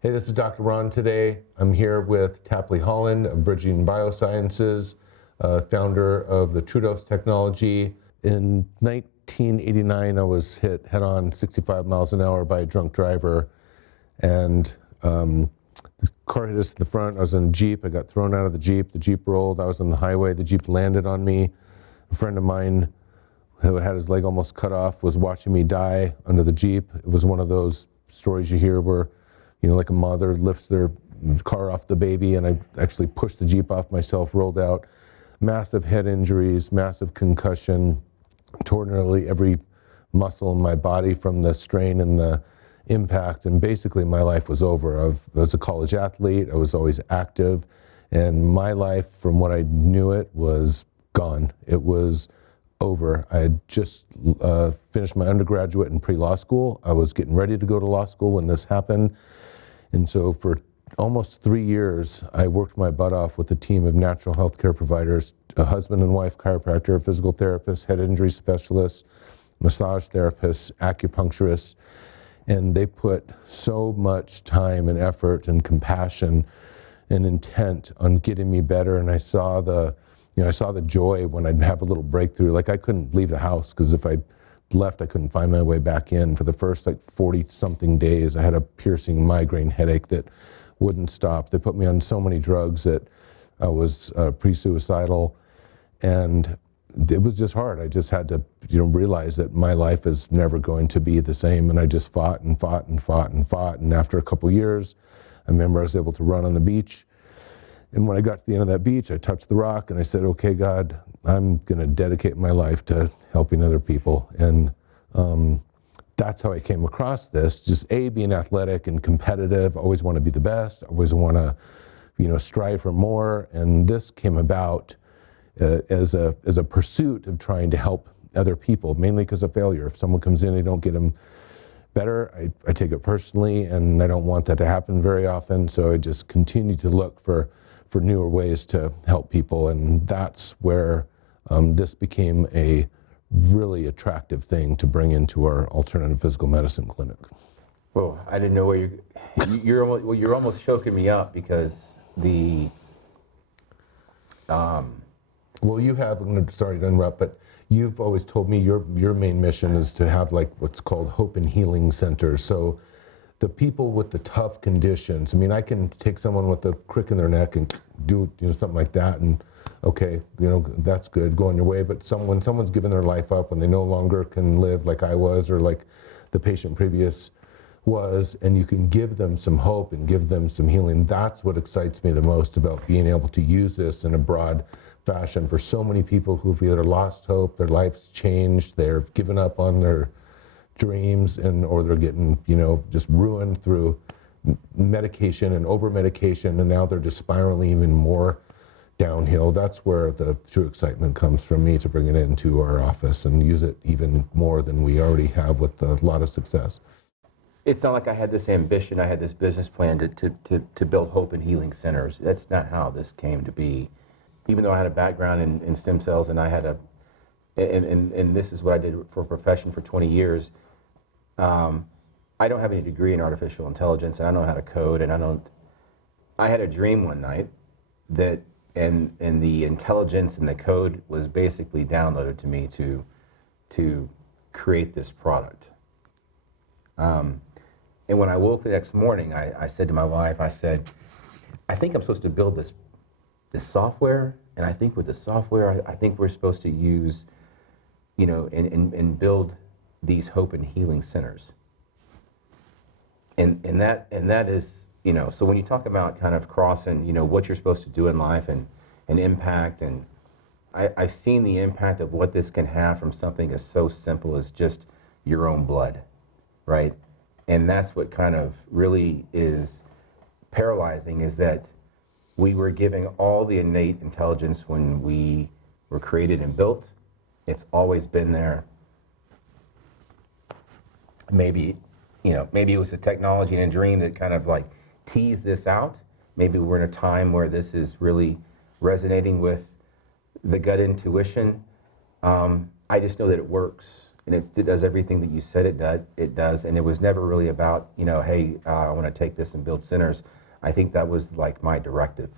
Hey, this is Dr. Ron today. I'm here with Tapley Holland of Bridging Biosciences, founder of the TrueDose technology. In 1989, I was hit head-on 65 miles an hour by a drunk driver, and the car hit us in the front. I was in a Jeep. I got thrown out of the Jeep rolled. I was on the highway. The Jeep landed on me. A friend of mine who had his leg almost cut off was watching me die under the Jeep. It was one of those stories you hear where, you know, like a mother lifts their car off the baby, and I actually pushed the Jeep off myself, rolled out. Massive head injuries, massive concussion, torn nearly every muscle in my body from the strain and the impact, and basically my life was over. I was a college athlete, I was always active, and my life, from what I knew it, was gone. It was over. I had just finished my undergraduate and pre-law school. I was getting ready to go to law school when this happened. And so for almost 3 years, I worked my butt off with a team of natural health care providers, a husband and wife chiropractor, physical therapist, head injury specialist, massage therapists, acupuncturists, and they put so much time and effort and compassion and intent on getting me better. And I saw the joy when I'd have a little breakthrough. Like, I couldn't leave the house because if I left, I couldn't find my way back in. For the first 40-something days, I had a piercing migraine headache that wouldn't stop. They put me on so many drugs that I was pre-suicidal, and it was just hard. I just had to, realize that my life is never going to be the same, and I just fought and fought and fought and fought. And after a couple years, I remember I was able to run on the beach. And when I got to the end of that beach, I touched the rock and I said, okay, God, I'm going to dedicate my life to helping other people. And that's how I came across this. Just being athletic and competitive, always want to be the best, always want to, strive for more. And this came about as a pursuit of trying to help other people, mainly because of failure. If someone comes in and I don't get them better, I take it personally, and I don't want that to happen very often. So I just continue to look for newer ways to help people, and that's where this became a really attractive thing to bring into our alternative physical medicine clinic. Well, I didn't know where you're almost choking me up because the. Well, you have. Sorry to interrupt, but you've always told me your main mission is to have what's called hope and healing centers. So the people with the tough conditions, I can take someone with a crick in their neck and do something like that, and okay, that's good, go on your way. But when someone's given their life up, when they no longer can live like I was, or like the patient previous was, and you can give them some hope and give them some healing, that's what excites me the most about being able to use this in a broad fashion for so many people who've either lost hope, their life's changed, they're given up on their dreams, or they're getting, just ruined through medication and over-medication, and now they're just spiraling even more downhill. That's where the true excitement comes from me to bring it into our office and use it even more than we already have with a lot of success. It's not like I had this ambition, I had this business plan to build hope and healing centers. That's not how this came to be. Even though I had a background in stem cells, and I had and this is what I did for a profession for 20 years, I don't have any degree in artificial intelligence, and I don't know how to code, and I had a dream one night that, and the intelligence and the code was basically downloaded to me to create this product. And when I woke the next morning, I said to my wife, I said, I think I'm supposed to build this software, and I think with the software, I think we're supposed to use, and build these hope and healing centers. And that is, so when you talk about kind of crossing, what you're supposed to do in life and impact, and I've seen the impact of what this can have from something as so simple as just your own blood, right? And that's what kind of really is paralyzing, is that we were giving all the innate intelligence when we were created and built. It's always been there. Maybe it was a technology and a dream that kind of teased this out. Maybe we're in a time where this is really resonating with the gut intuition. I just know that it works. and it does everything that you said it does, and it was never really about, you know, hey, I want to take this and build centers. I think that was like my directive.